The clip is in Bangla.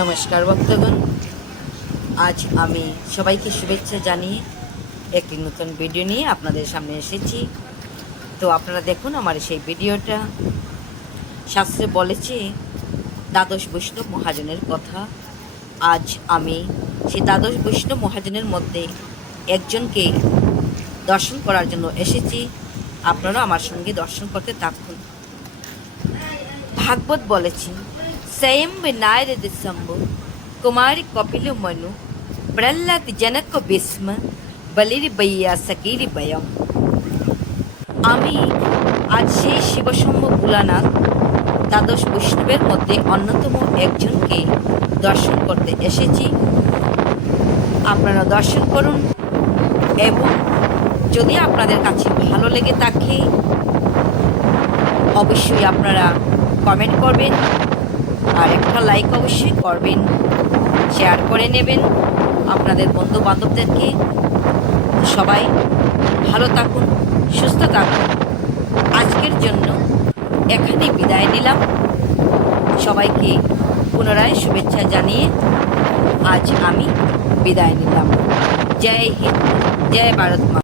নমস্কার ভক্তগণ আজ আমি সবাইকে শুভেচ্ছা জানিয়ে একটি নতুন ভিডিও নিয়ে আপনাদের সামনে এসেছি। তো আপনারা দেখুন, আমার সেই ভিডিওটা। শাস্ত্রে বলেছে, দ্বাদশ বৈষ্ণব মহাজনের কথা। আজ আমি সেই দ্বাদশ বৈষ্ণব মহাজনের মধ্যে একজনকে দর্শন করার জন্য এসেছি। আপনারা আমার সঙ্গে দর্শন করতে থাকুন। ভাগবত বলেছে স্বয়ং নায়র দিশম্ব কুমারী কপিল মনু প্রহ্লাদ জনক বিস্ম বলির বৈয়া সকিরি বয়ম আমি আজ সেই শিবশম্ভ ভোলানাথ দ্বাদশ বৈষ্ণবের মধ্যে অন্যতম একজনকে দর্শন করতে এসেছি আপনারা দর্শন করুন এবং যদি আপনাদের কাছে ভালো লেগে থাকে অবশ্যই আপনারা কমেন্ট করবেন আর একটা লাইক অবশ্যই করবেন শেয়ার করে নেবেন আপনাদের বন্ধু বান্ধবদেরকে সবাই ভালো থাকুন, সুস্থ থাকুন। আজকের জন্য এখানে বিদায় নিলাম। সবাইকে পুনরায় শুভেচ্ছা জানিয়ে আজ আমি বিদায় নিলাম। জয় হিন্দ, জয় ভারত মা